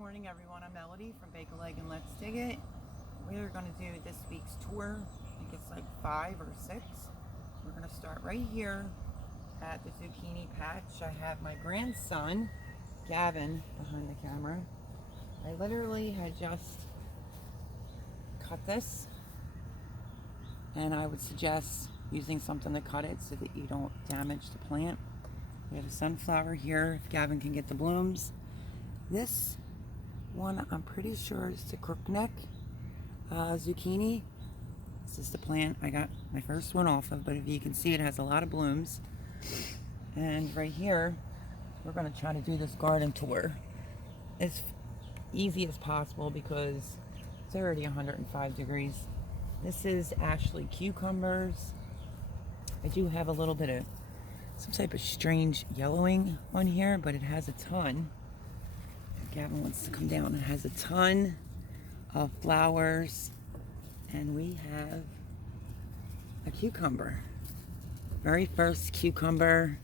morning, everyone. I'm Melody from Bake a Leg and Let's Dig It. We're going to do this week's tour. I think it's like 5 or 6. We're going to start right here at the zucchini patch. I have my grandson, Gavin, behind the camera. I literally had just cut this, and I would suggest using something to cut it so that you don't damage the plant. We have a sunflower here, if Gavin can get the blooms. This one, I'm pretty sure is the crookneck zucchini. This is the plant I got my first one off of, but if you can see, it has a lot of blooms. And right here, we're going to try to do this garden tour as easy as possible because it's already 105 degrees. This is Ashley cucumbers. I do have a little bit of some type of strange yellowing on here, but it has a ton. Gavin wants to come down. It has a ton of flowers, and we have a cucumber. Very first cucumber.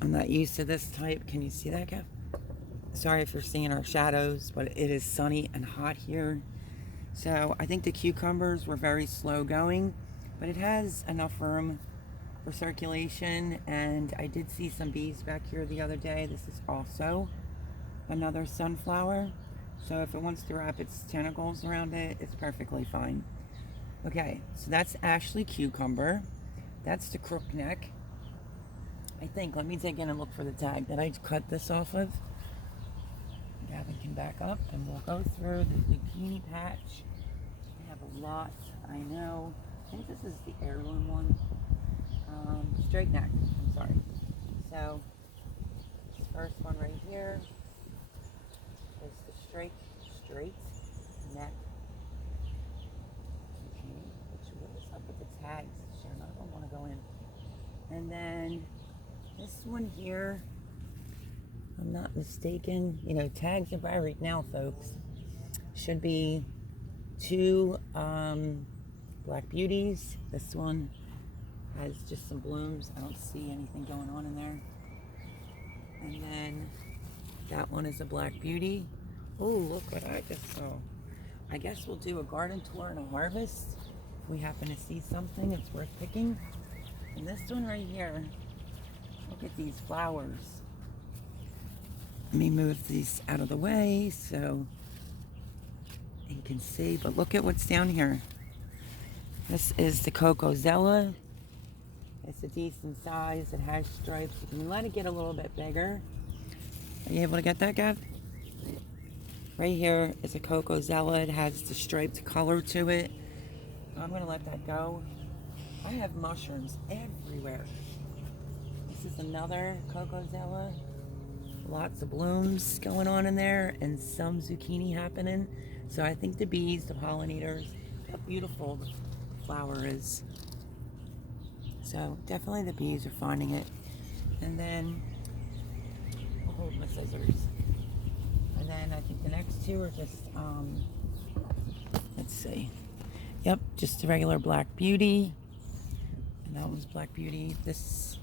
I'm not used to this type. Can you see that, Gav? Sorry if you're seeing our shadows, but it is sunny and hot here. So I think the cucumbers were very slow going, but it has enough room for circulation, and I did see some bees back here the other day. This is also another sunflower, so if it wants to wrap its tentacles around it, it's perfectly fine. Okay, so that's Ashley cucumber. That's the crookneck. I think, let me dig in and look for the tag that I cut this off of. Gavin can back up and we'll go through the zucchini patch. We have a lot, I know. I think this is the heirloom one. Straight neck, I'm sorry. So, the first one right here is the straight neck zucchini. What's up with the tags? Sharon, I don't want to go in. And then this one here, I'm not mistaken, you know, tags are buried now, folks. Should be 2 black beauties. This one has just some blooms. I don't see anything going on in there. And then that one is a black beauty. Oh, look what I just saw. I guess we'll do a garden tour and a harvest. If we happen to see something, it's worth picking. And this one right here, look at these flowers. Let me move these out of the way so you can see, but look at what's down here. This is the Cocozella. It's a decent size. It has stripes. You can let it get a little bit bigger. Are you able to get that, Gav? Right here is a Cocozella. It has the striped color to it. I'm going to let that go. I have mushrooms everywhere. This is another Cocozella. Lots of blooms going on in there and some zucchini happening. So I think the bees, the pollinators, how beautiful the flower is. So definitely the bees are finding it. And then I'll hold my scissors. And then I think the next 2 are just let's see. Yep, just the regular black beauty. And that one's black beauty. This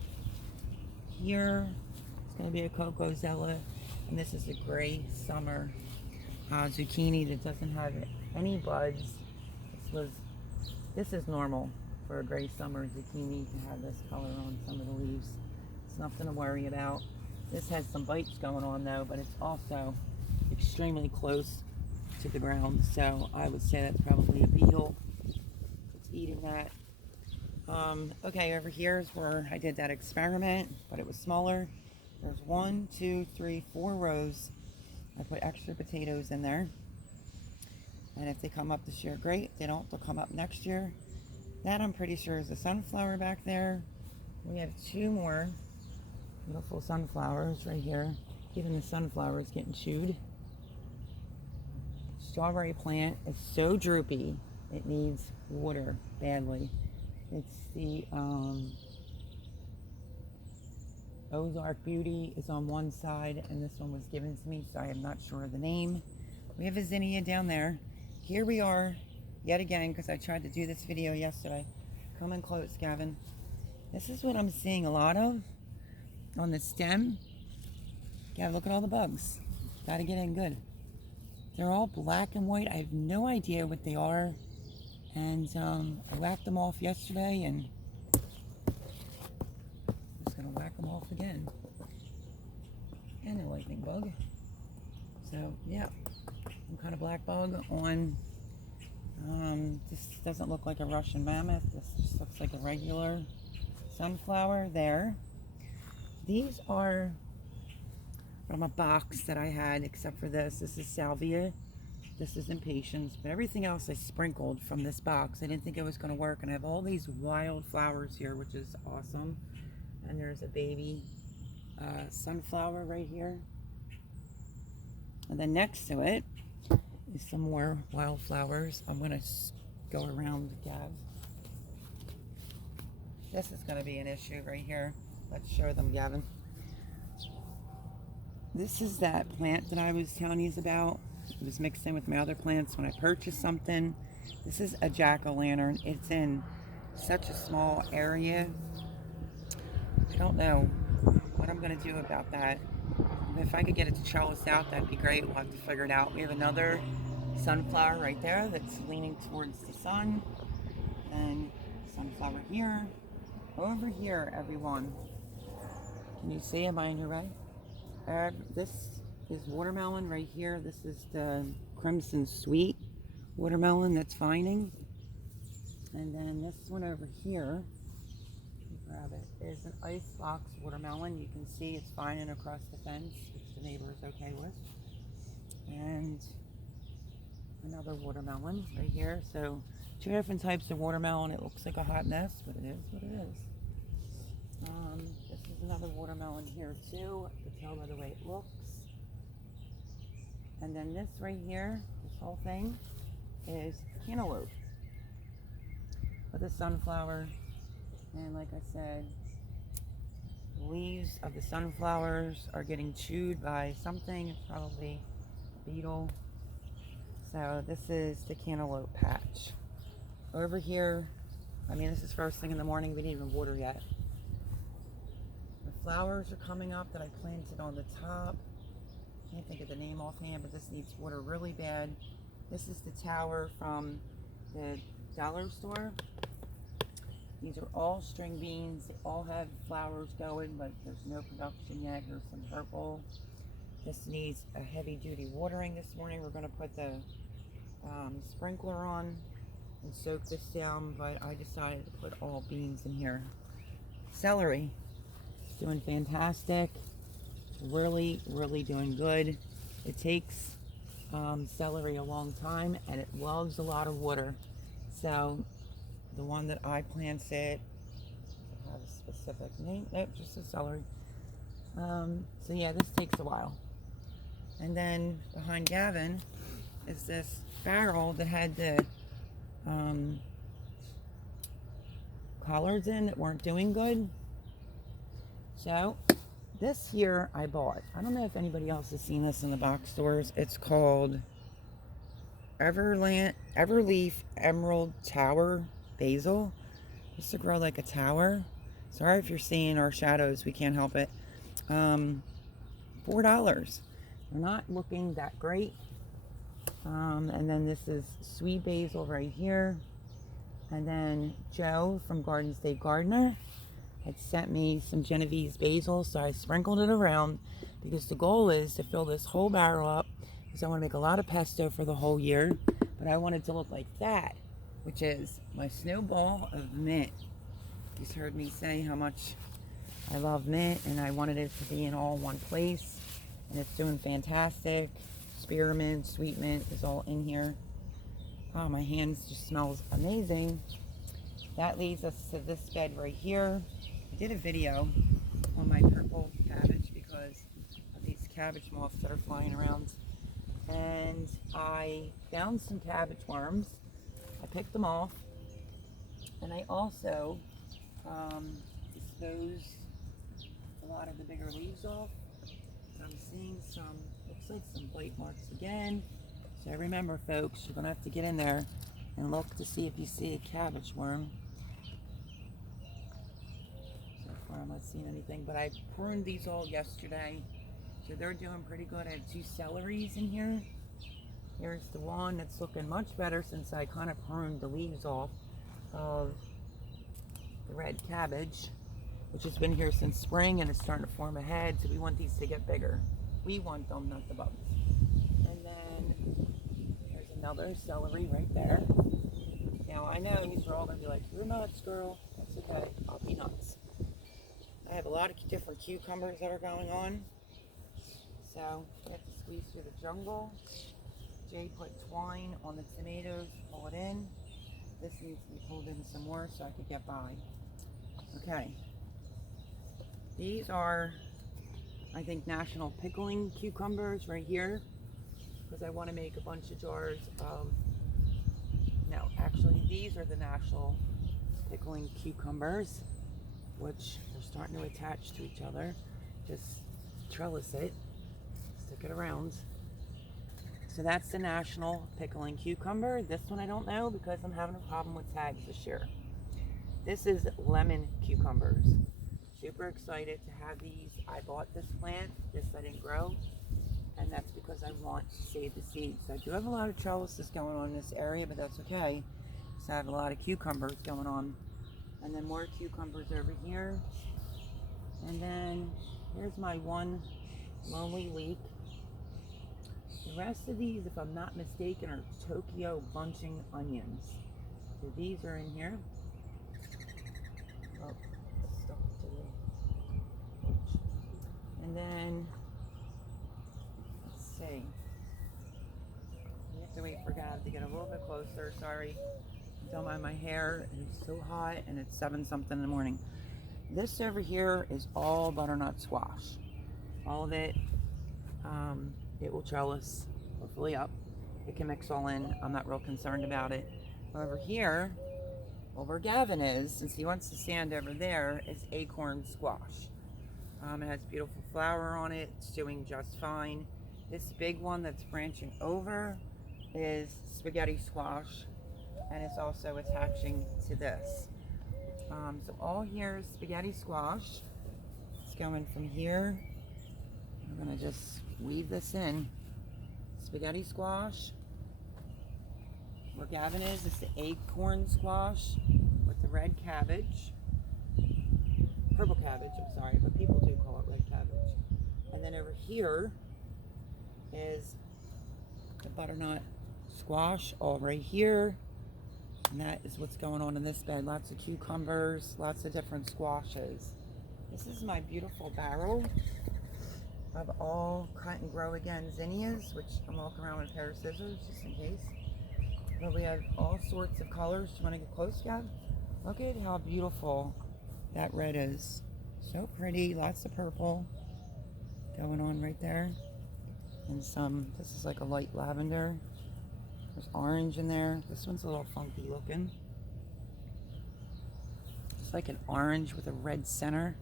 here is going to be a Cocozella, and this is a gray summer zucchini that doesn't have any buds. This is normal for a gray summer zucchini to have this color on some of the leaves. It's nothing to worry about. This has some bites going on though, but it's also extremely close to the ground, so I would say that's probably a beetle that's eating that. Okay, over here is where I did that experiment, but it was smaller. There's 1, 2, 3, 4 rows. I put extra potatoes in there, and if they come up this year, great. If they don't, they'll come up next year. That I'm pretty sure is a sunflower back there. We have 2 more beautiful sunflowers right here. Even the sunflower is getting chewed. Strawberry plant is so droopy. It needs water badly. It's the Ozark Beauty is on one side, and this one was given to me, so I am not sure of the name. We have a zinnia down there. Here we are yet again, because I tried to do this video yesterday. Come in close, Gavin. This is what I'm seeing a lot of on the stem. Yeah, look at all the bugs. Gotta get in good. They're all black and white. I have no idea what they are. And I whacked them off yesterday, and I'm just gonna whack them off again. And a lightning bug. So yeah, some kind of black bug on. This doesn't look like a Russian mammoth. This just looks like a regular sunflower there. These are from a box that I had, except for this. This is salvia. This is impatiens, but everything else I sprinkled from this box. I didn't think it was going to work, and I have all these wild flowers here, which is awesome. And there's a baby sunflower right here. And then next to it is some more wildflowers. I'm going to go around, Gav. This is going to be an issue right here. Let's show them, Gavin. This is that plant that I was telling you about. It was mixed in with my other plants when I purchased something. This is a jack-o'-lantern. It's in such a small area. I don't know what I'm going to do about that. If I could get it to trellis out, that'd be great. We'll have to figure it out. We have another sunflower right there that's leaning towards the sun. And sunflower here. Over here, everyone. Can you see? Am I in your way? This is watermelon right here. This is the Crimson Sweet watermelon that's vining. And then this one over here, grab it, is an icebox watermelon. You can see it's vining across the fence, which the neighbor is okay with. And another watermelon right here. So 2 different types of watermelon. It looks like a hot mess, but it is what it is. This is another watermelon here too. I can tell by the way it looks. And then this right here, this whole thing, is cantaloupe with a sunflower. And like I said, the leaves of the sunflowers are getting chewed by something. It's probably a beetle. So this is the cantaloupe patch. Over here, I mean, this is first thing in the morning. We didn't even water yet. The flowers are coming up that I planted on the top. Can't think of the name offhand, but this needs water really bad. This is the tower from the dollar store. These are all string beans. They all have flowers going, but there's no production yet. Here's some purple. This needs a heavy duty watering this morning. We're going to put the sprinkler on and soak this down, but I decided to put all beans in here. Celery, doing fantastic. Really, really doing good. It takes celery a long time, and it loves a lot of water. So the one that I planted, I have a specific name. Nope, just a celery. So yeah, this takes a while. And then behind Gavin is this barrel that had the collards in that weren't doing good. So this here I bought. I don't know if anybody else has seen this in the box stores. It's called Everleaf Emerald Tower Basil. Used to grow like a tower. Sorry if you're seeing our shadows. We can't help it. $4. They're not looking that great. And then this is sweet basil right here. And then Joe from Garden State Gardener had sent me some Genovese basil, so I sprinkled it around because the goal is to fill this whole barrel up because I want to make a lot of pesto for the whole year, but I want it to look like that, which is my snowball of mint. You've heard me say how much I love mint, and I wanted it to be in all one place, and it's doing fantastic. Spearmint, sweet mint is all in here. Oh, my hands just smells amazing. That leads us to this bed right here. I did a video on my purple cabbage because of these cabbage moths that are flying around. And I found some cabbage worms. I picked them off. And I also disposed a lot of the bigger leaves off. I'm seeing some, looks like some bite marks again. So remember, folks, you're going to have to get in there and look to see if you see a cabbage worm. So far I'm not seeing anything, but I pruned these all yesterday. So they're doing pretty good. I have 2 celeries in here. Here's the one that's looking much better since I kind of pruned the leaves off of the red cabbage, which has been here since spring and it's starting to form a head. So we want these to get bigger. We want them, not the bugs. And then there's another celery right there. Now I know you're all gonna be like, "You're nuts, girl." That's okay. I'll be nuts. I have a lot of different cucumbers that are going on. So I have to squeeze through the jungle. Jay put twine on the tomatoes, pull it in. This needs to be pulled in some more so I could get by. Okay. These are, I think, national pickling cucumbers right here, because I want to make a bunch of jars of, no, actually these are the national pickling cucumbers, which are starting to attach to each other. Just trellis it, stick it around. So that's the national pickling cucumber. This one I don't know because I'm having a problem with tags this year. This is lemon cucumbers. Super excited to have these. I bought this plant. This I didn't grow. And that's because I want to save the seeds. So I do have a lot of trellises going on in this area, but that's okay. So I have a lot of cucumbers going on. And then more cucumbers over here. And then here's my one lonely leek. The rest of these, if I'm not mistaken, are Tokyo bunching onions. So these are in here. Oh, stuck to the... And then, let's see. You have to wait for Gav to get a little bit closer. Sorry. Don't mind my hair. It's so hot and it's 7-something in the morning. This over here is all butternut squash. All of it. It will trellis, hopefully up. It can mix all in. I'm not real concerned about it. Over here, where Gavin is, since he wants to stand over there, is acorn squash. It has beautiful flower on it. It's doing just fine. This big one that's branching over is spaghetti squash, and it's also attaching to this. So all here is spaghetti squash. It's going from here. I'm gonna just weave this in. Spaghetti squash. Where Gavin is the acorn squash with the red cabbage. Purple cabbage, I'm sorry, but people do call it red cabbage. And then over here is the butternut squash, all right here. And that is what's going on in this bed. Lots of cucumbers, lots of different squashes. This is my beautiful barrel of all cut and grow again zinnias, which I'm walking around with a pair of scissors just in case. But we have all sorts of colors. Do you want to get close, Gab? Look at how beautiful that red is. So pretty. Lots of purple going on right there. And some, this is like a light lavender. There's orange in there. This one's a little funky looking. It's like an orange with a red center.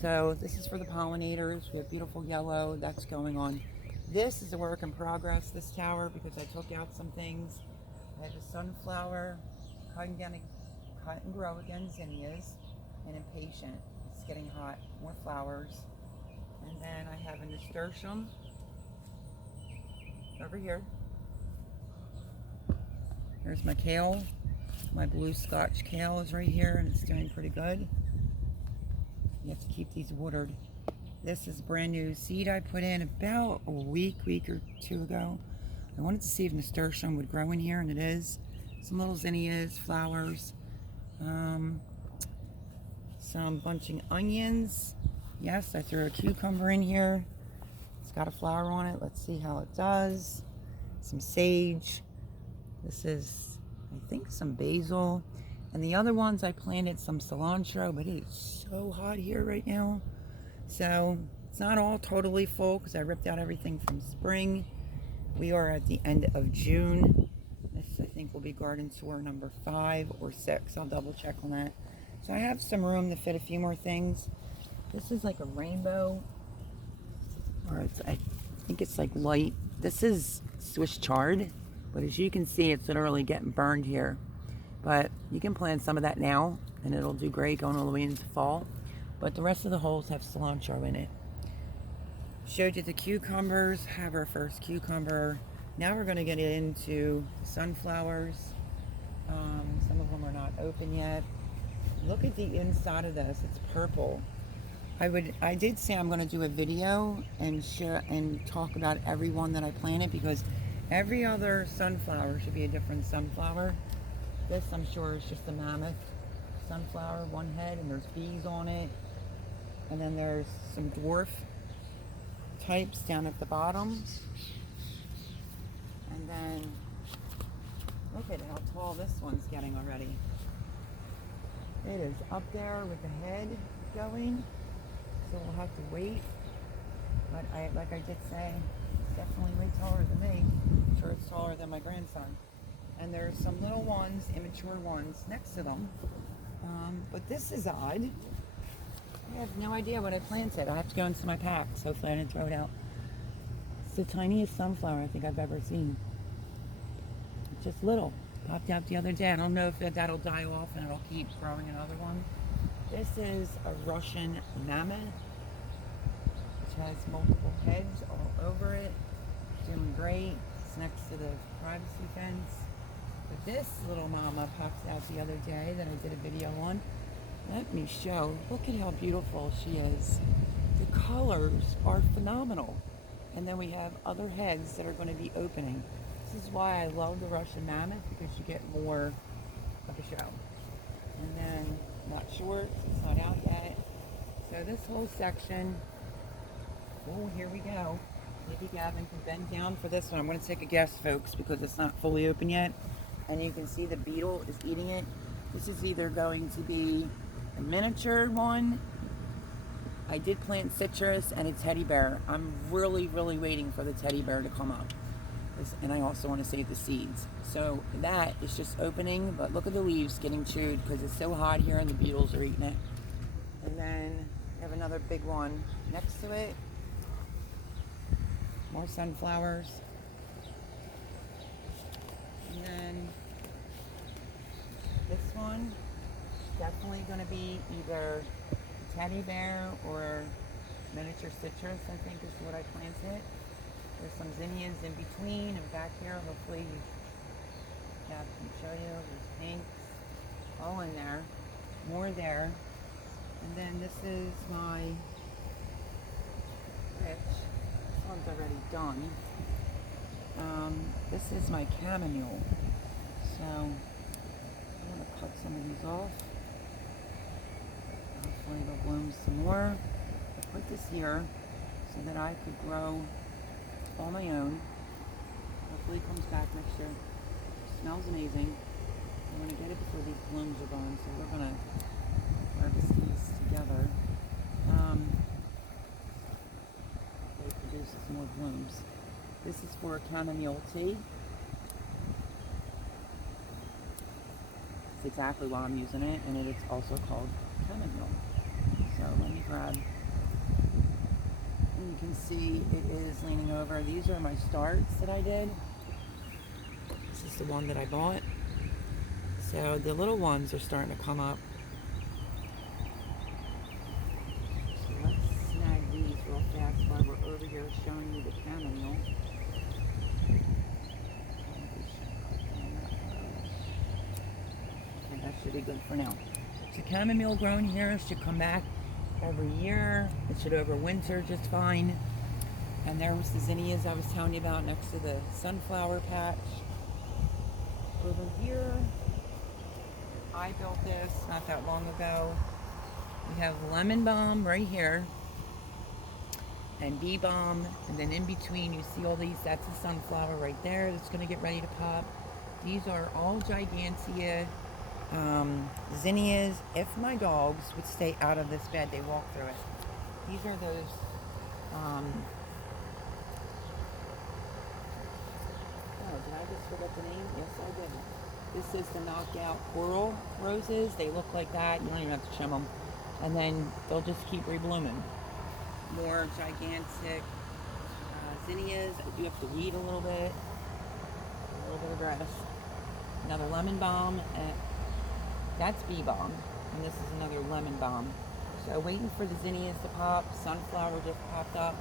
So this is for the pollinators. We have beautiful yellow that's going on. This is a work in progress, this tower, because I took out some things. I have a sunflower, cut and grow again zinnias, and impatient. It's getting hot, more flowers. And then I have a nasturtium over here. There's my kale. My blue Scotch kale is right here, and it's doing pretty good. You have to keep these watered. This is brand new seed I put in about a week or two ago. I wanted to see if nasturtium would grow in here, and it is. Some little zinnias, flowers, some bunching onions. Yes, I threw a cucumber in here. It's got a flower on it. Let's see how it does. Some sage. This is, I think, some basil. And the other ones I planted some cilantro, but it's so hot here right now. So it's not all totally full because I ripped out everything from spring. We are at the end of June. This, I think, will be garden tour number 5 or 6. I'll double check on that. So I have some room to fit a few more things. This is like a rainbow, or it's, I think it's like light. This is Swiss chard, but as you can see, it's literally getting burned here. But you can plant some of that now, and it'll do great going all the way into fall. But the rest of the holes have cilantro in it. Showed you the cucumbers, have our first cucumber. Now we're going to get into sunflowers. Some of them are not open yet. Look at the inside of this, it's purple. I did say I'm going to do a video and share and talk about every one that I planted, because every other sunflower should be a different sunflower. This, I'm sure, is just a mammoth sunflower, one head, and there's bees on it. And then there's some dwarf types down at the bottom. And then look at how tall this one's getting already. It is up there with the head going, so we'll have to wait. But like I did say, it's definitely way taller than me. I'm sure it's taller than my grandson. And there's some little ones, immature ones, next to them. But this is odd. I have no idea what I planted. I have to go into my packs. Hopefully I didn't throw it out. It's the tiniest sunflower I think I've ever seen. It's just little. Popped out the other day. I don't know if that'll die off and it'll keep growing another one. This is a Russian mammoth, which has multiple heads all over it. Doing great. It's next to the privacy fence. But this little mama popped out the other day that I did a video on. Let me show. Look at how beautiful she is. The colors are phenomenal. And then we have other heads that are going to be opening. This is why I love the Russian mammoth, because you get more of a show. And then, not sure, it's not out yet. So this whole section, oh, here we go. Maybe Gavin can bend down for this one. I'm going to take a guess, folks, because it's not fully open yet. And you can see the beetle is eating it. This is either going to be a miniature one. I did plant citrus and a teddy bear. I'm really, really waiting for the teddy bear to come up. And I also want to save the seeds. So that is just opening, but look at the leaves getting chewed because it's so hot here and the beetles are eating it. And then we have another big one next to it. More sunflowers. And then this one, definitely going to be either teddy bear or miniature citrus, I think is what I planted. There's some zinnias in between and back here. Hopefully I can show you. There's pinks all in there. More there. And then this is my rich. This one's already done. This is my chamomile. So I'm going to cut some of these off. Hopefully it'll bloom some more. I put this here so that I could grow on my own. Hopefully it comes back next year. It smells amazing. I'm going to get it before these blooms are gone, so we're going to harvest these together. It produces more blooms. This is for chamomile tea. It's exactly why I'm using it, and it's also called chamomile. So let me grab. You can see it is leaning over. These are my starts that I did. This is the one that I bought. So the little ones are starting to come up. So let's snag these real fast while we're over here showing you the chamomile. Okay, that should be good for now. So chamomile growing here should come back every year. It should overwinter just fine. And there was the zinnias I was telling you about next to the sunflower patch. Over here, I built this not that long ago. We have lemon balm right here and bee balm, and then in between you see all these. That's a sunflower right there that's going to get ready to pop. These are all gigantea zinnias. If my dogs would stay out of this bed, they walk through it. These are those oh, did I just forget the name? Yes, I did. This is the knockout coral roses. They look like that. You don't even have to trim them. And then they'll just keep reblooming. More gigantic zinnias. I do have to weed a little bit of grass. Another lemon balm. That's bee balm, and this is another lemon balm. So waiting for the zinnias to pop. Sunflower just popped up.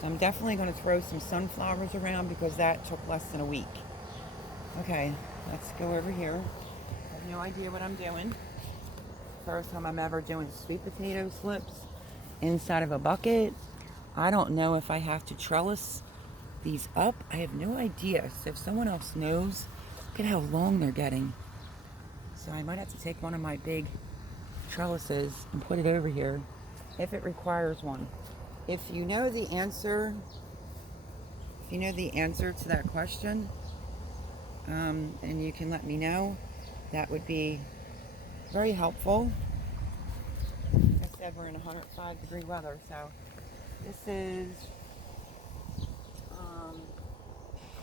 So I'm definitely going to throw some sunflowers around because that took less than a week. Okay, let's go over here. I have no idea what I'm doing. First time I'm ever doing sweet potato slips inside of a bucket. I don't know if I have to trellis these up. I have no idea. So if someone else knows, look at how long they're getting. So I might have to take one of my big trellises and put it over here if it requires one. If you know the answer, to that question, and you can let me know, that would be very helpful. Like I said, we're in 105-degree weather, so this is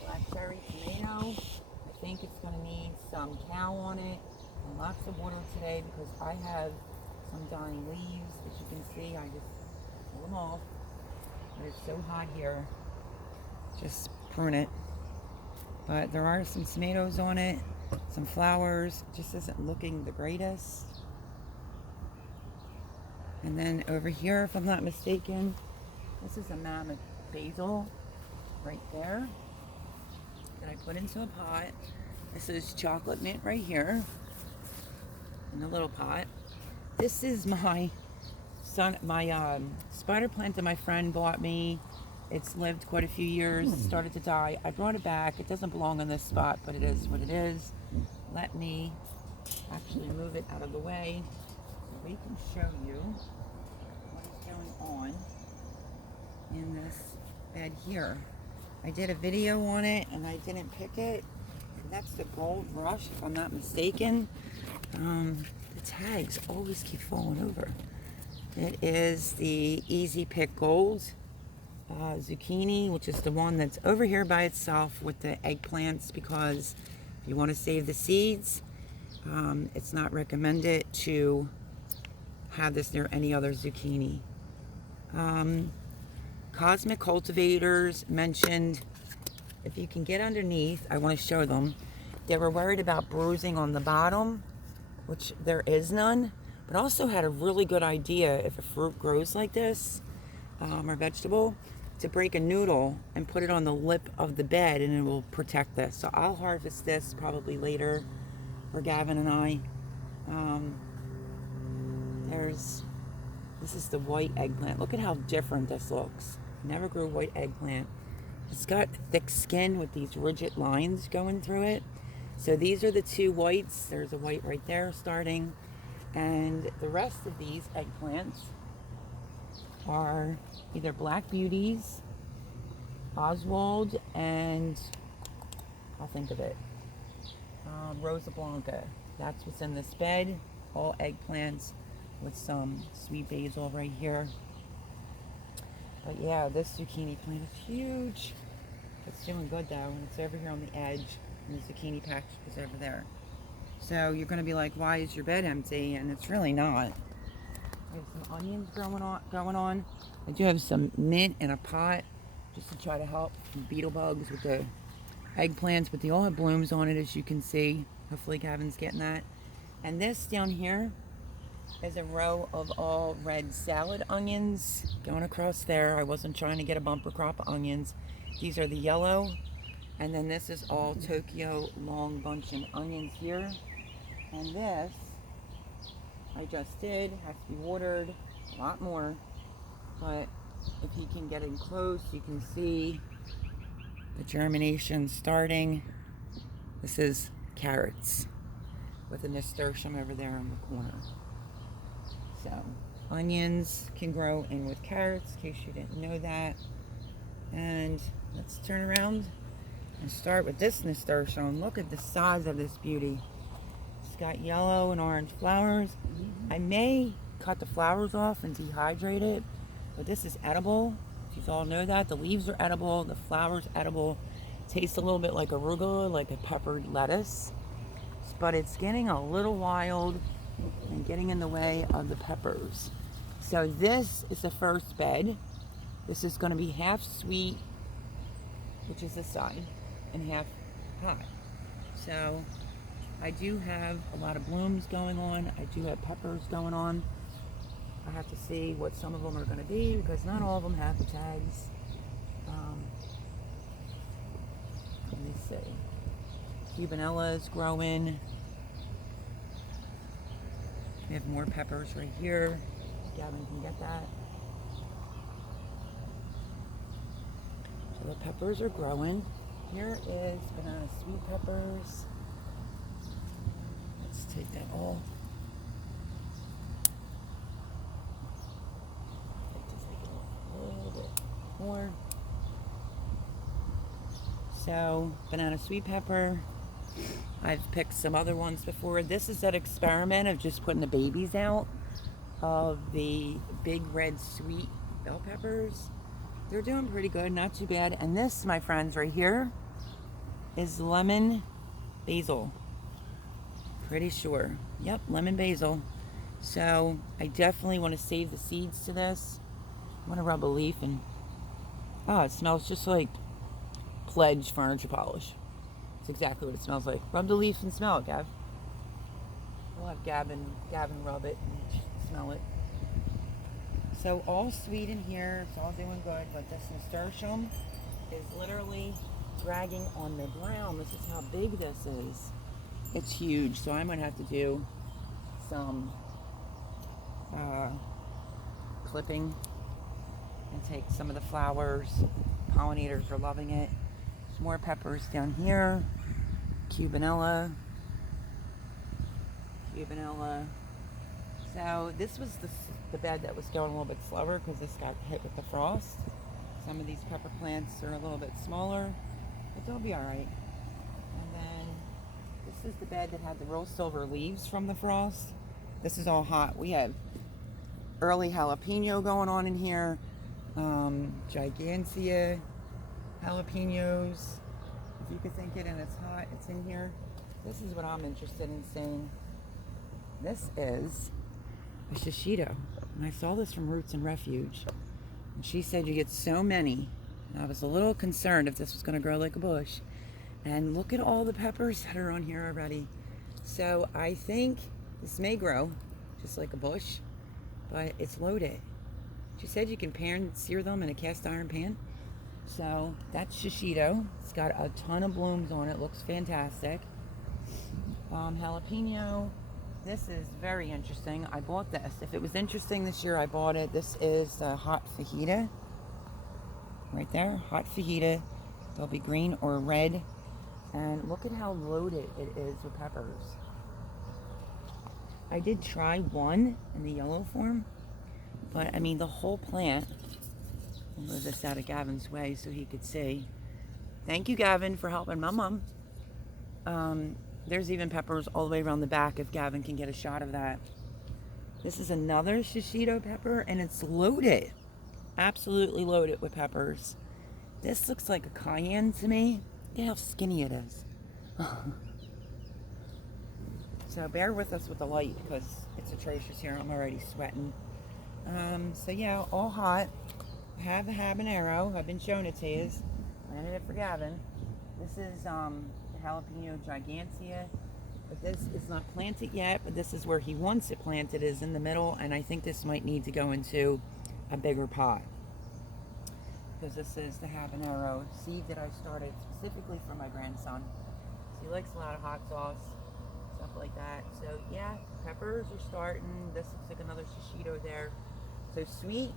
blackberry tomato. I think it's going to need some cow on it and lots of water today because I have some dying leaves. As you can see, I just pull them off. But it's so hot here. Just prune it. But there are some tomatoes on it, some flowers. It just isn't looking the greatest. And then over here, if I'm not mistaken, this is a mammoth basil right there that I put into a pot. This is chocolate mint right here in a little pot. This is my spider plant that my friend bought me. It's lived quite a few years. It started to die. I brought it back. It doesn't belong in this spot, but it is what it is. Let me actually move it out of the way so we can show you what is going on in this bed here. I did a video on it and I didn't pick it. And that's the Gold Rush, if I'm not mistaken. The tags always keep falling over. It is the Easy Pick Gold zucchini, which is the one that's over here by itself with the eggplants, because if you want to save the seeds, it's not recommended to have this near any other zucchini. Cosmic Cultivators mentioned if you can get underneath, I want to show them, they were worried about bruising on the bottom, which there is none, but also had a really good idea if a fruit grows like this, or vegetable, to break a noodle and put it on the lip of the bed and it will protect this. So I'll harvest this probably later for Gavin and I. This is the white eggplant. Look at how different this looks. Never grew white eggplant. It's got thick skin with these rigid lines going through it. So these are the two whites. There's a white right there starting. And the rest of these eggplants are either Black Beauties, Oswald, and I'll think of it, Rosa Blanca. That's what's in this bed. All eggplants with some sweet basil right here. But yeah, this zucchini plant is huge. It's doing good though, and it's over here on the edge, and the zucchini patch is over there. So you're going to be like, why is your bed empty? And it's really not. I have some onions growing on. I do have some mint in a pot just to try to help beetle bugs with the eggplants, but they all have blooms on it, as you can see. Hopefully Gavin's getting that. And this down here is a row of all red salad onions going across there. I wasn't trying to get a bumper crop of onions. These are the yellow. And then this is all Tokyo long bunching onions here. And this, I just did, has to be watered a lot more. But if you can get in close, you can see the germination starting. This is carrots with a nasturtium over there in the corner. So onions can grow in with carrots, in case you didn't know that. And let's turn around and start with this nasturtium. Look at the size of this beauty. It's got yellow and orange flowers. I may cut the flowers off and dehydrate it, but this is edible. You all know that. The leaves are edible, the flowers edible. Tastes a little bit like arugula, like a peppered lettuce, but it's getting a little wild and getting in the way of the peppers. So this is the first bed. This is going to be half sweet, which is this side, and half hot. So I do have a lot of blooms going on. I do have peppers going on. I have to see what some of them are going to be, because not all of them have the tags. see. Cubanella is growing. We have more peppers right here. Gavin can get that. So the peppers are growing. Here is banana sweet peppers. Let's take that off. Just take it off a little bit more. So, banana sweet pepper. I've picked some other ones before. This is an experiment of just putting the babies out of the big red sweet bell peppers. They're doing pretty good, not too bad. And this, my friends, right here is lemon basil. Pretty sure. Yep, lemon basil. So I definitely want to save the seeds to this. I want to rub a leaf and, oh, it smells just like Pledge furniture polish. It's exactly what it smells like. Rub the leaf and smell it, Gav. We'll have Gavin rub it and smell it. So all sweet in here. It's all doing good. But this nasturtium is literally dragging on the ground. This is how big this is. It's huge. So I'm going to have to do some clipping and take some of the flowers. Pollinators are loving it. There's more peppers down here. Cubanella. So this was the bed that was going a little bit slower because this got hit with the frost. Some of these pepper plants are a little bit smaller, but they'll be all right. And then this is the bed that had the real silver leaves from the frost. This is all hot. We have early jalapeno going on in here. Gigantia jalapenos, if you could think it, and it's hot, it's in here. This is what I'm interested in seeing. This is a shishito, and I saw this from Roots and Refuge, and she said you get so many, and I was a little concerned if this was going to grow like a bush. And look at all the peppers that are on here already. So I think this may grow just like a bush, but it's loaded. She said you can pan sear them in a cast iron pan. So that's shishito. It's got a ton of blooms on it. Looks fantastic. Jalapeno. This is very interesting. I bought this. If it was interesting this year, I bought it. This is the hot fajita. Right there. Hot fajita. They'll be green or red. And look at how loaded it is with peppers. I did try one in the yellow form. But, I mean, the whole plant. I'll move this out of Gavin's way so he could see. Thank you, Gavin, for helping my mom. There's even peppers all the way around the back if Gavin can get a shot of that. This is another shishito pepper, and it's loaded. Absolutely loaded with peppers. This looks like a cayenne to me. Look at how skinny it is. So bear with us with the light because it's atrocious here. I'm already sweating. So yeah, all hot. I have a habanero. I've been showing it to you. Planted it for Gavin. This is the jalapeno gigantea, but this is not planted yet, but this is where he wants it planted, is in the middle, and I think this might need to go into a bigger pot because this is the habanero seed that I started specifically for my grandson. So he likes a lot of hot sauce, stuff like that. So yeah, peppers are starting. This looks like another shishito there. So sweet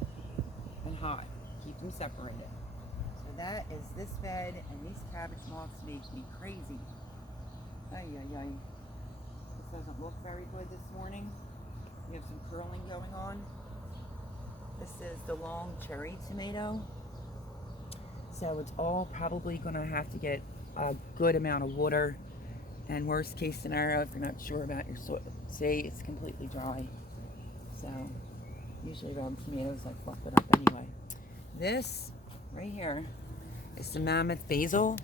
and hot. Keep them separated. So that is this bed, and these cabbage moths make me crazy. Ay, ay, ay. This doesn't look very good this morning. We have some curling going on. This is the long cherry tomato. So it's all probably going to have to get a good amount of water. And worst case scenario, if you're not sure about your soil, say it's completely dry. So usually around tomatoes, I fluff it up anyway. This right here is the mammoth basil.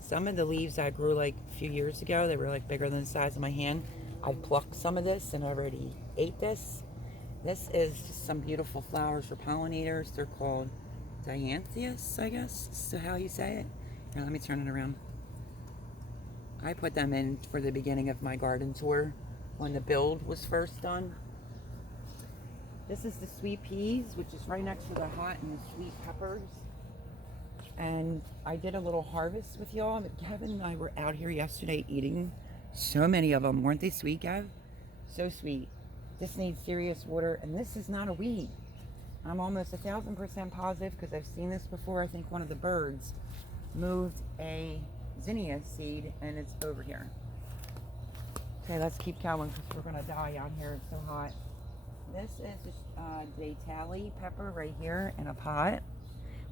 Some of the leaves I grew like a few years ago, they were like bigger than the size of my hand. I plucked some of this and already ate this. This is just some beautiful flowers for pollinators. They're called dianthias, I guess is how you say it. Here, let me turn it around. I put them in for the beginning of my garden tour when the build was first done. This is the sweet peas, which is right next to the hot and the sweet peppers. And I did a little harvest with y'all. Gavin and I were out here yesterday eating so many of them. Weren't they sweet, Gav? So sweet. This needs serious water, and this is not a weed. I'm almost 1,000% positive because I've seen this before. I think one of the birds moved a zinnia seed, and it's over here. Okay, let's keep going because we're gonna die out here. It's so hot. This is Daytali pepper right here in a pot,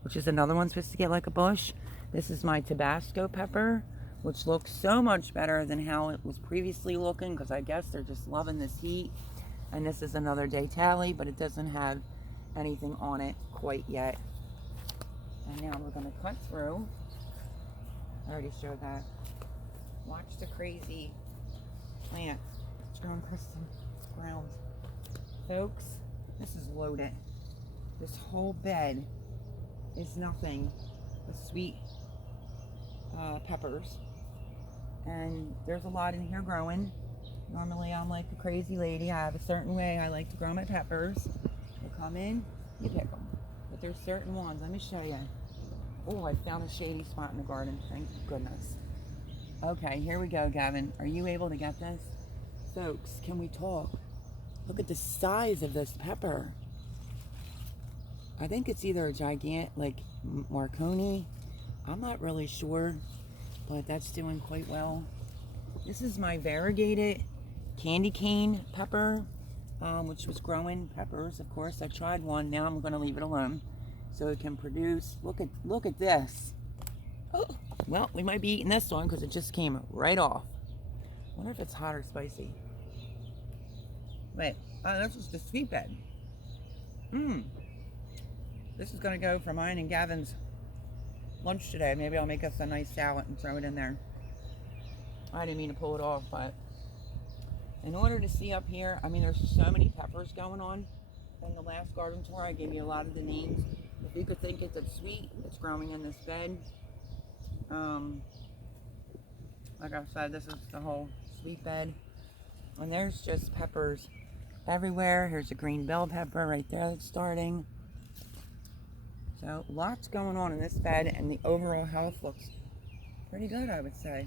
which is another one supposed to get like a bush. This is my Tabasco pepper, which looks so much better than how it was previously looking because I guess they're just loving this heat. And this is another Daytali, but it doesn't have anything on it quite yet. And now we're gonna cut through. I already showed that. Watch the crazy plant. It's growing crystal ground. Folks, this is loaded. This whole bed is nothing but sweet peppers. And there's a lot in here growing. Normally I'm like a crazy lady. I have a certain way I like to grow my peppers. You come in, you pick them. But there's certain ones. Let me show you. Oh, I found a shady spot in the garden. Thank goodness. Okay, here we go, Gavin. Are you able to get this? Folks, can we talk? Look at the size of this pepper. I think it's either a gigant, like Marconi. I'm not really sure, but that's doing quite well. This is my variegated candy cane pepper, which was growing peppers, of course. I tried one. Now I'm going to leave it alone so it can produce. Look at this. Oh, well, we might be eating this one because it just came right off. I wonder if it's hot or spicy. Wait, oh, that's just a sweet bed. This is going to go for mine and Gavin's lunch today. Maybe I'll make us a nice salad and throw it in there. I didn't mean to pull it off, but in order to see up here, I mean, there's so many peppers going on. In the last garden tour, I gave you a lot of the names. If you could think it's sweet, it's growing in this bed. Like I said, this is the whole sweet bed. And there's just peppers everywhere. Here's a green bell pepper right there that's starting. So lots going on in this bed, and the overall health looks pretty good, I would say.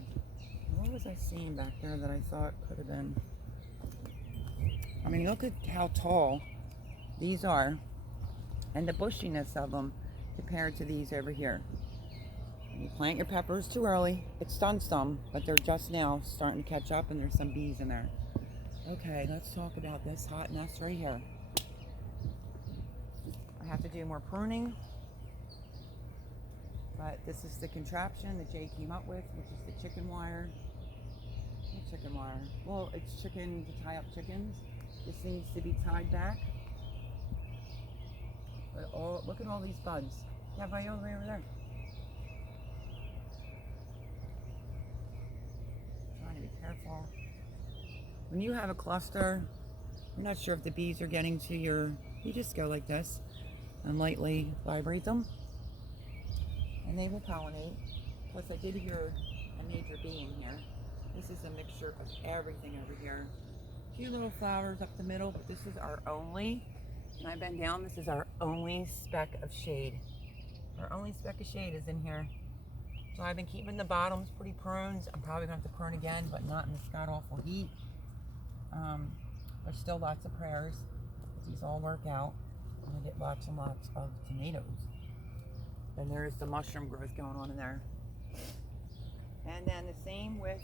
What was I seeing back there that I thought could have been? I mean, look at how tall these are and the bushiness of them compared to these over here. When you plant your peppers too early, it stunts them, but they're just now starting to catch up, and there's some bees in there. Okay, let's talk about this hot mess right here. I have to do more pruning, but this is the contraption that Jay came up with, which is the chicken wire. What chicken wire? Well, it's chicken to tie up chickens. This needs to be tied back. But look at all these buds. Yeah, Viola over there. Trying to be careful. When you have a cluster, you're not sure if the bees are getting to your, you just go like this and lightly vibrate them, and they will pollinate. Plus, I did hear a major bee in here. This is a mixture of everything over here. A few little flowers up the middle, but this is our only, when I bend down, this is our only speck of shade. Our only speck of shade is in here. So I've been keeping the bottoms pretty pruned. I'm probably going to have to prune again, but not in this god-awful heat. There's still lots of prayers that these all work out. I'm going to get lots and lots of tomatoes. And there is the mushroom growth going on in there. And then the same with,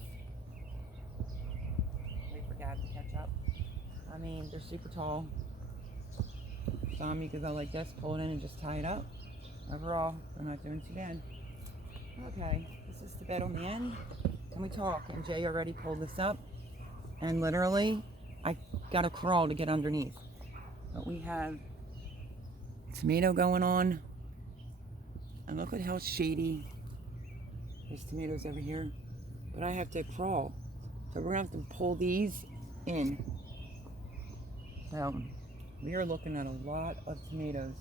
wait for Gab to catch up. I mean, they're super tall. Some you could go like this, pull it in and just tie it up. Overall, they're not doing too bad. Okay, this is the bed on the end. Can we talk? And Jay already pulled this up. And literally, I got to crawl to get underneath. But we have tomato going on. And look at how shady. There's tomatoes over here. But I have to crawl. So we're going to have to pull these in. So we are looking at a lot of tomatoes.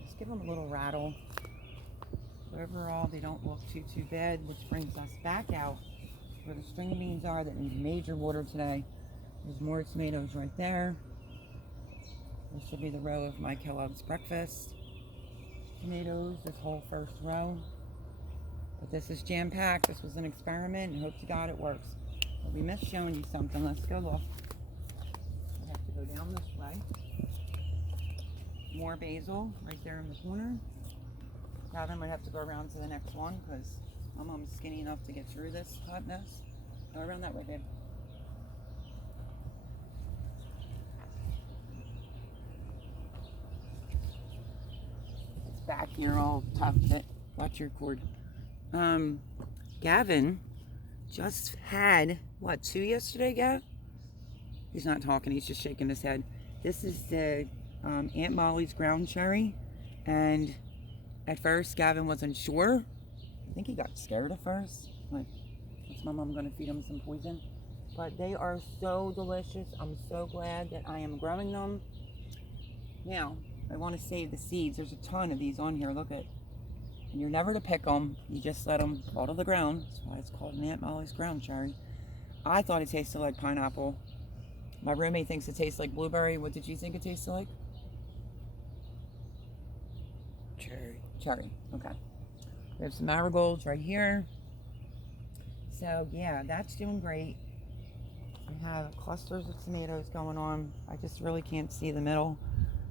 Let's give them a little rattle. But overall, they don't look too bad, which brings us back out where the string beans are that need major water today. There's more tomatoes right there. This should be the row of my Kellogg's breakfast. tomatoes, this whole first row. But this is jam-packed. This was an experiment, and hope to God it works. But we missed showing you something. Let's go look. We have to go down this way. More basil right there in the corner. Gavin might have to go around to the next one because my mom's skinny enough to get through this hot mess. Go around that way, babe. It's back here all tucked. Watch your cord. Gavin just had, what, 2 yesterday, Gav? He's not talking, he's just shaking his head. This is the Aunt Molly's ground cherry, and at first Gavin wasn't sure. I think he got scared at first. Like, is my mom gonna feed him some poison? But they are so delicious. I'm so glad that I am growing them. Now, I want to save the seeds. There's a ton of these on here, look at. And you're never to pick them, you just let them fall to the ground. That's why it's called an Aunt Molly's ground cherry. I thought it tasted like pineapple. My roommate thinks it tastes like blueberry. What did you think it tasted like? Cherry. Cherry, okay. We have some marigolds right here. So yeah, that's doing great. We have clusters of tomatoes going on. I just really can't see the middle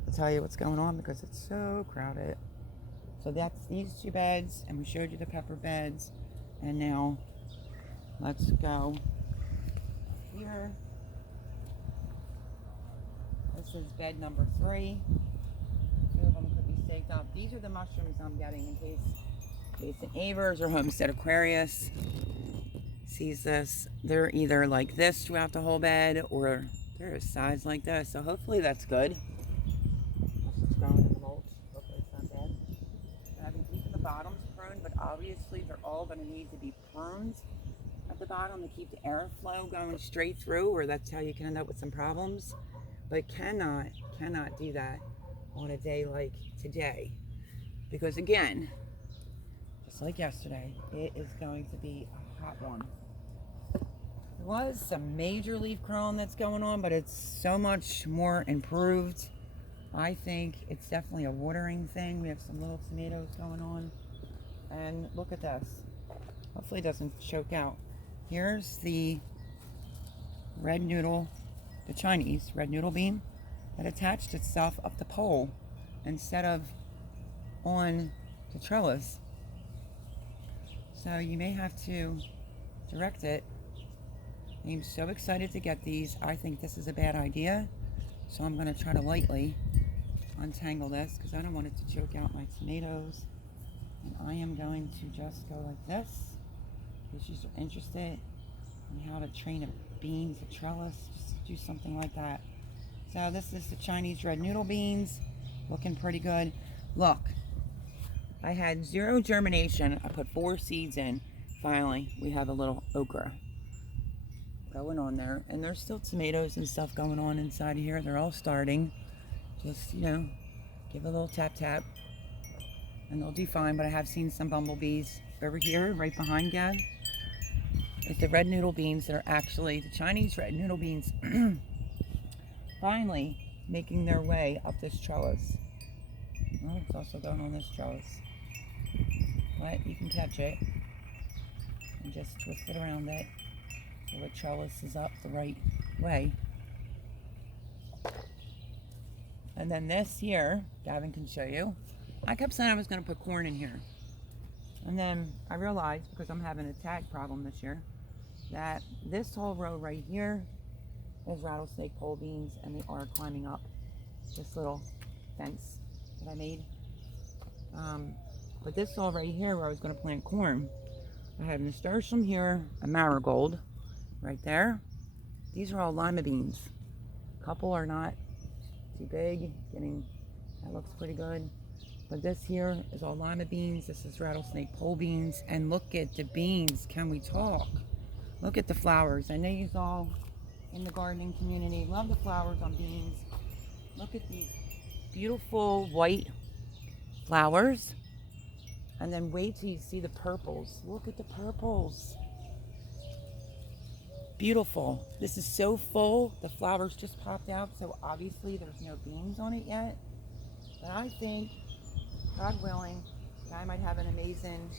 to tell you what's going on because it's so crowded. So that's these 2 beds, and we showed you the pepper beds. And now let's go here. This is bed number 3. 2 of them could be staked up. These are the mushrooms I'm getting in case Jason Avers or Homestead Aquarius sees this. They're either like this throughout the whole bed, or they're a size like this. So hopefully that's good. This is growing in the mulch. Hopefully it's not bad. And I've been keeping the bottoms pruned, but obviously they're all going to need to be pruned at the bottom to keep the airflow going straight through, or that's how you can end up with some problems. But cannot do that on a day like today, because again, just like yesterday, it is going to be a hot one. There was some major leaf curling that's going on, but it's so much more improved. I think it's definitely a watering thing. We have some little tomatoes going on, and look at this. Hopefully it doesn't choke out. Here's the red noodle, the Chinese red noodle bean that attached itself up the pole instead of on the trellis. So you may have to direct it. I'm so excited to get these. I think this is a bad idea. So I'm going to try to lightly untangle this because I don't want it to choke out my tomatoes. And I am going to just go like this. In case you're interested in how to train a bean to trellis, just do something like that. So this is the Chinese red noodle beans, looking pretty good. Look, I had 0 germination. I put 4 seeds in. Finally, we have a little okra going on there, and there's still tomatoes and stuff going on inside of here. They're all starting. Just, you know, give a little tap tap and they'll do fine. But I have seen some bumblebees over here right behind Gav. It's the red noodle beans that are actually the Chinese red noodle beans finally making their way up this trellis. Oh, it's also going on this trellis. But you can catch it and just twist it around it so the trellis is up the right way. And then this here, Gavin can show you. I kept saying I was going to put corn in here. And then I realized, because I'm having a tag problem this year, that this whole row right here is rattlesnake pole beans, and they are climbing up this little fence that I made. But this all right here where I was going to plant corn, I have nasturtium here, a marigold right there. These are all lima beans. A couple are not too big, that looks pretty good. But this here is all lima beans. This is rattlesnake pole beans. And look at the beans. Can we talk? Look at the flowers. I know you all in the gardening community love the flowers on beans. Look at these beautiful white flowers. And then wait till you see the purples. Look at the purples. Beautiful. This is so full. The flowers just popped out, so obviously there's no beans on it yet. But I think God willing, I might have an amazing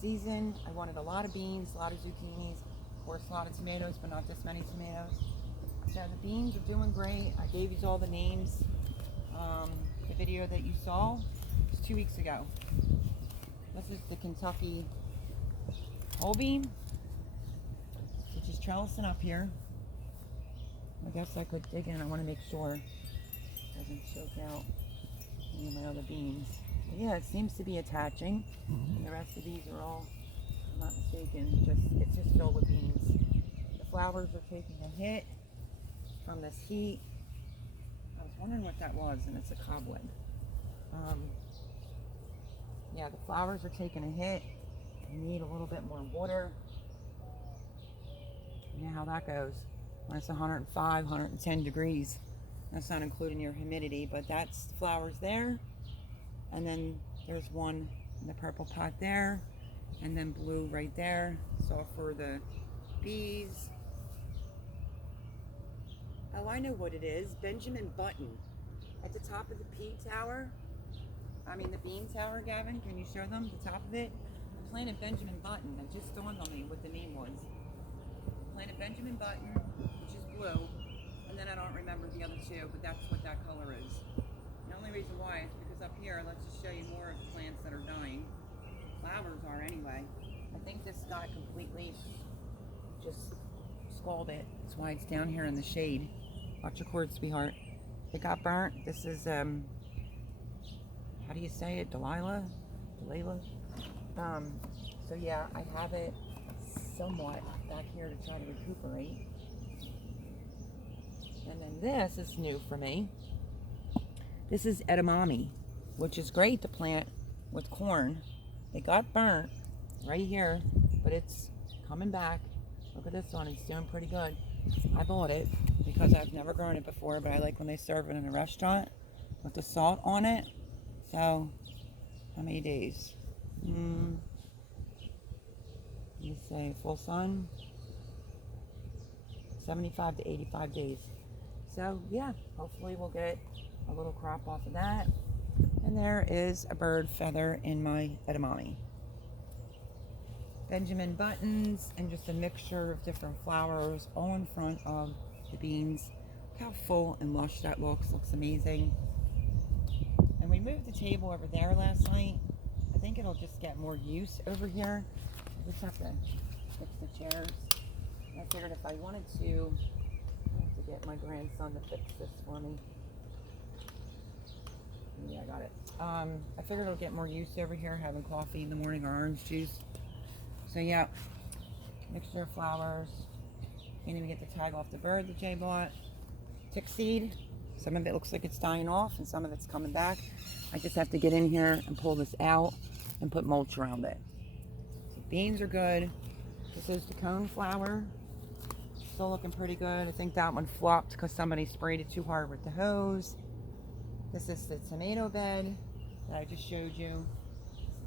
season. I wanted a lot of beans, a lot of zucchinis, of course a lot of tomatoes, but not this many tomatoes. So the beans are doing great. I gave you all the names. The video that you saw was 2 weeks ago. This is the Kentucky whole bean, which is trellising up here. I guess I could dig in. I want to make sure it doesn't choke out any of my other beans. But yeah, it seems to be attaching. And the rest of these are all, if I'm not mistaken, it's just filled with beans. The flowers are taking a hit from this heat. I was wondering what that was, and it's a cobweb. Yeah, the flowers are taking a hit. You need a little bit more water. You know how that goes. When it's 105, 110 degrees. That's not including your humidity, but that's the flowers there. And then there's one in the purple pot there, and then blue right there. So for the bees. Oh, I know what it is. Benjamin Button. At the top of the bean tower, Gavin, can you show them the top of it? I planted Benjamin Button. It just dawned on me what the name was. I planted Benjamin Button, which is blue, and then I don't remember the other two, but that's what that color is. The only reason why is because up here, let's just show you more of the plants that are dying. Flowers are anyway. I think this got completely just scalded. That's why it's down here in the shade. Watch your cord, sweetheart. It got burnt. This is, how do you say it? Delilah? So yeah, I have it somewhat back here to try to recuperate. And then this is new for me. This is edamame, which is great to plant with corn. It got burnt right here, but it's coming back. Look at this one, it's doing pretty good. I bought it because I've never grown it before, but I like when they serve it in a restaurant with the salt on it. So, how many days? Let me say full sun, 75 to 85 days. So yeah, hopefully we'll get a little crop off of that. And there is a bird feather in my edamame. Benjamin buttons and just a mixture of different flowers all in front of the beans. Look how full and lush that looks. Looks amazing. And we moved the table over there last night. I think it'll just get more use over here. I just have to fix the chairs. I figured if I wanted to, I have to get my grandson to fix this for me. Yeah, I got it. I figured it'll get more use over here, having coffee in the morning or orange juice. So yeah, mixture of flowers. Can't even get the tag off the bird that Jay bought. Tick seed. Some of it looks like it's dying off and some of it's coming back. I just have to get in here and pull this out and put mulch around it. So beans are good. This is the cone flower. Still looking pretty good. I think that one flopped because somebody sprayed it too hard with the hose. This is the tomato bed that I just showed you.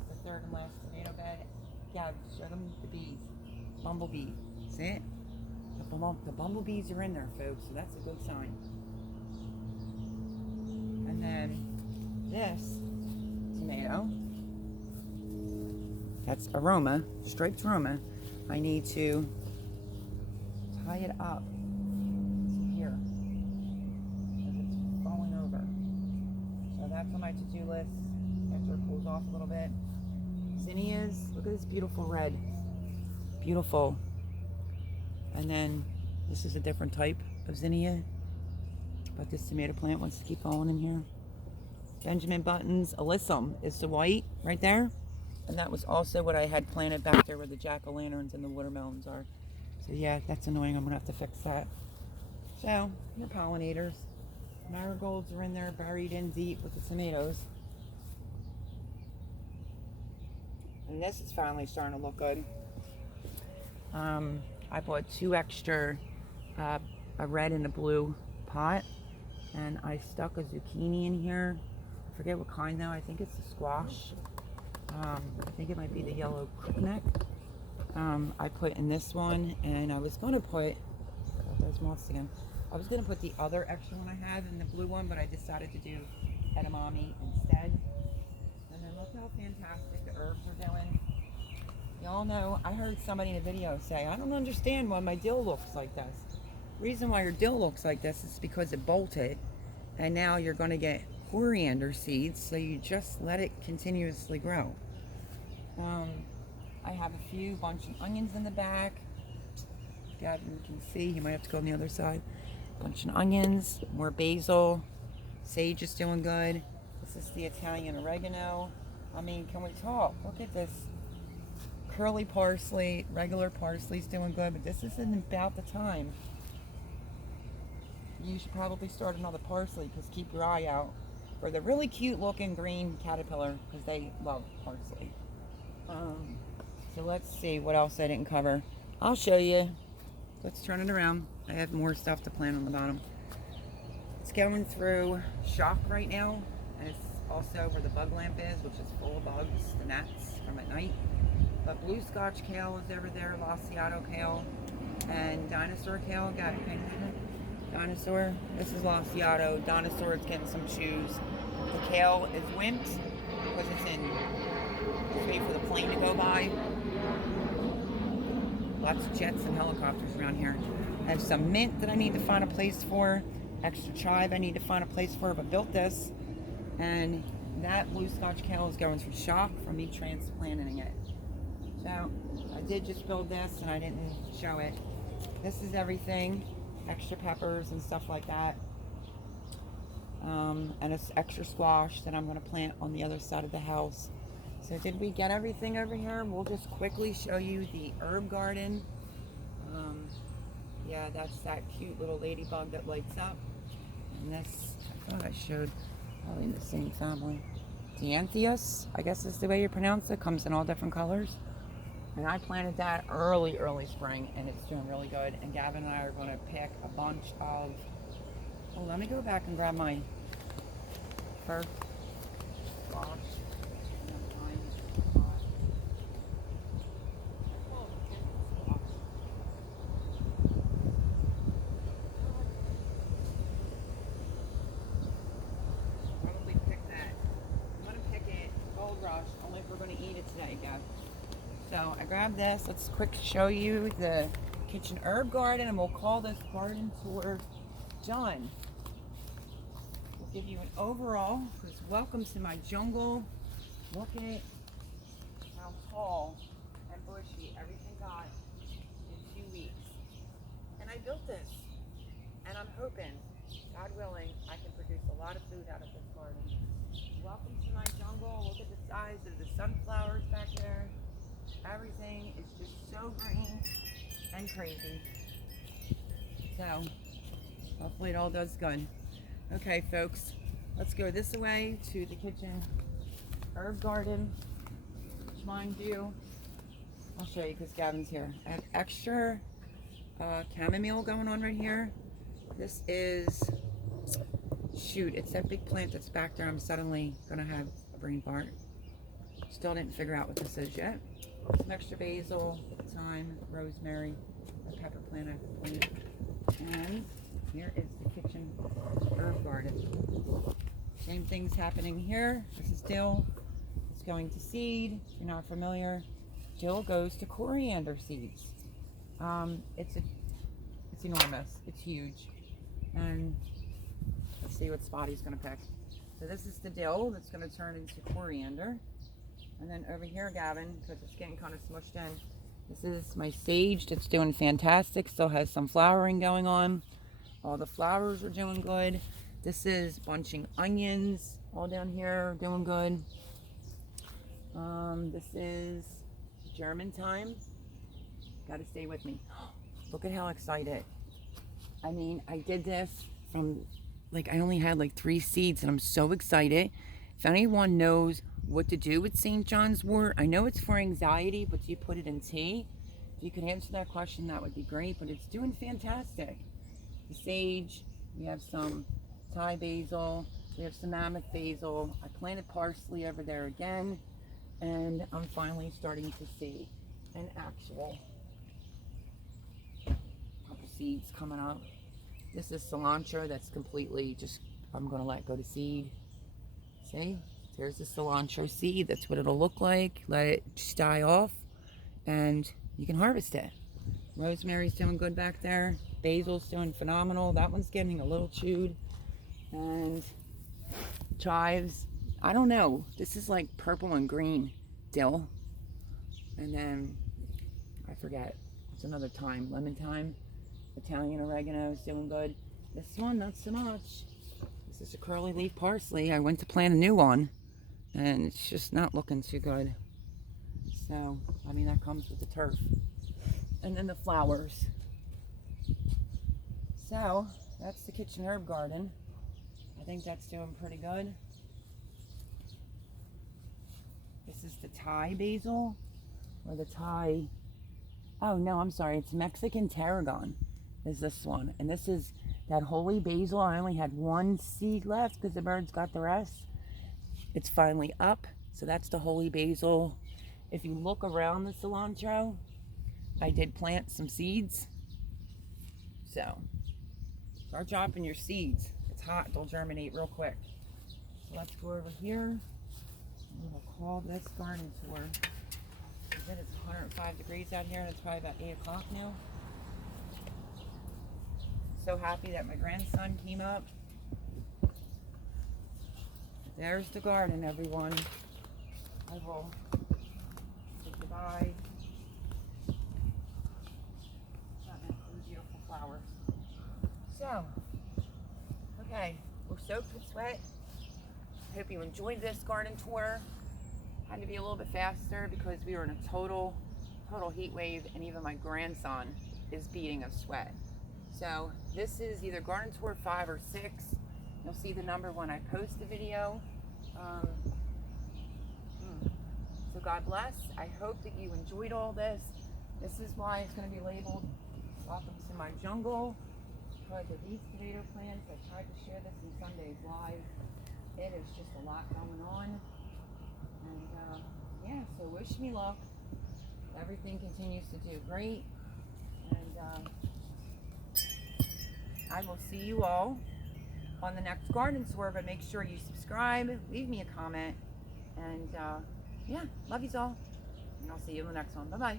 This is the third and last tomato bed. Yeah, show them the bees. Bumblebees. See it? The bumblebees are in there, folks, so that's a good sign. And then this tomato, that's aroma, striped aroma. I need to tie it up to here because it's falling over. So that's on my to-do list after it cools off a little bit. Zinnias, look at this beautiful red. Beautiful. And then this is a different type of zinnia, but this tomato plant wants to keep going in here. Benjamin buttons, alyssum is the white right there. And that was also what I had planted back there where the jack-o'-lanterns and the watermelons are. So yeah, that's annoying. I'm gonna have to fix that. So, your pollinators. Marigolds are in there buried in deep with the tomatoes. And this is finally starting to look good. I bought 2 extra, a red and a blue pot. And I stuck a zucchini in here. I forget what kind though. I think it's a squash. I think it might be the yellow crookneck. I put in this one, and I was going to put, those moths again. I was going to put the other extra one I had in the blue one, but I decided to do edamame instead. And then how fantastic the herbs are doing. Y'all know, I heard somebody in a video say, I don't understand why my dill looks like this. The reason why your dill looks like this is because it bolted, and now you're going to get coriander seeds, so you just let it continuously grow. I have a few bunch of onions in the back. Gavin can see, he might have to go on the other side. Bunch of onions, more basil, sage is doing good. This is the Italian oregano. I mean, can we talk? Look at this. Curly parsley, regular parsley's doing good, but this isn't about the time. You should probably start another parsley, because keep your eye out for the really cute looking green caterpillar, because they love parsley. So let's see what else I didn't cover. I'll show you. Let's turn it around. I have more stuff to plant on the bottom. It's going through shock right now, and it's also where the bug lamp is, which is full of bugs, the gnats from at night. But blue scotch kale is over there, Lasiato kale, and dinosaur kale. Got it, dinosaur. This is Lasiato. Dinosaur is getting some chews. The kale is wimped because it's in. Let's wait for the plane to go by. Lots of jets and helicopters around here. I have some mint that I need to find a place for. Extra chive I need to find a place for, but built this. And that blue scotch kale is going through shock from me transplanting it. So I did just build this and I didn't show it. This is everything. Extra peppers and stuff like that. And it's extra squash that I'm going to plant on the other side of the house. So did we get everything over here? We'll just quickly show you the herb garden. Yeah, that's that cute little ladybug that lights up. And this, I thought I showed, probably in the same family. Diantheus, I guess is the way you pronounce it. Comes in all different colors. And I planted that early spring, and it's doing really good. And Gavin and I are going to pick a bunch of, oh, let me go back and grab my first squash. So I grabbed this. Let's quick show you the kitchen herb garden, and we'll call this garden tour done. We'll give you an overall, because welcome to my jungle. Look at how tall and bushy everything got in 2 weeks. And I built this, and I'm hoping, God willing, I can produce a lot of food out of this garden. Welcome to my jungle. Look at the size of the sunflowers back there. Everything is just so green and crazy. So, hopefully it all does good. Okay, folks, let's go this way to the kitchen herb garden, which mind you, I'll show you because Gavin's here. I have extra chamomile going on right here. This is, shoot, it's that big plant that's back there. I'm suddenly going to have a brain fart. Still didn't figure out what this is yet. Some extra basil, thyme, rosemary, a pepper plant I planted. And here is the kitchen herb garden. Same thing's happening here. This is dill. It's going to seed. If you're not familiar, dill goes to coriander seeds. It's enormous. It's huge. And let's see what Spotty's going to pick. So this is the dill that's going to turn into coriander. And then over here, Gavin, because it's getting kind of smushed in, this is my sage that's doing fantastic. Still has some flowering going on. All the flowers are doing good. This is bunching onions all down here, doing good. This is German thyme. Got to stay with me. Look at how excited. I mean, I did this from, like, I only had like 3 seeds, and I'm so excited. If anyone knows what to do with St. John's wort, I know it's for anxiety, but do you put it in tea? If you could answer that question, that would be great, but it's doing fantastic. The sage, we have some Thai basil, we have some mammoth basil. I planted parsley over there again, and I'm finally starting to see an actual couple seeds coming up. This is cilantro that's completely just, I'm going to let go to seed. See? There's the cilantro seed. That's what it'll look like. Let it just die off and you can harvest it. Rosemary's doing good back there. Basil's doing phenomenal. That one's getting a little chewed. And chives, I don't know. This is like purple and green dill. And then, I forget. It's another thyme. Lemon thyme. Italian oregano is doing good. This one, not so much. This is a curly leaf parsley. I went to plant a new one. And it's just not looking too good. So, I mean, that comes with the turf. And then the flowers. So, that's the kitchen herb garden. I think that's doing pretty good. This is the Thai basil. Or the Thai... Oh, no, I'm sorry. It's Mexican tarragon is this one. And this is that holy basil. I only had one seed left because the birds got the rest. It's finally up. So that's the holy basil. If you look around the cilantro, I did plant some seeds. So, start dropping your seeds. It's hot, they'll germinate real quick. So let's go over here. We'll call this garden tour. It's 105 degrees out here and it's probably about 8 o'clock now. So happy that my grandson came up. There's the garden, everyone. I will say goodbye. Beautiful flowers. So, okay, we're soaked with sweat. I hope you enjoyed this garden tour. Had to be a little bit faster because we were in a total heat wave, and even my grandson is beating of sweat. So this is either garden tour 5 or 6. You'll see the number when I post the video. So God bless. I hope that you enjoyed all this. This is why it's going to be labeled Welcome to My Jungle. Because of these tomato plants, I tried to share this in Sunday's live. It is just a lot going on. And yeah, so wish me luck. Everything continues to do great. And I will see you all on the next garden tour, but make sure you subscribe, leave me a comment, and yeah, love yous all, and I'll see you in the next one. Bye-bye.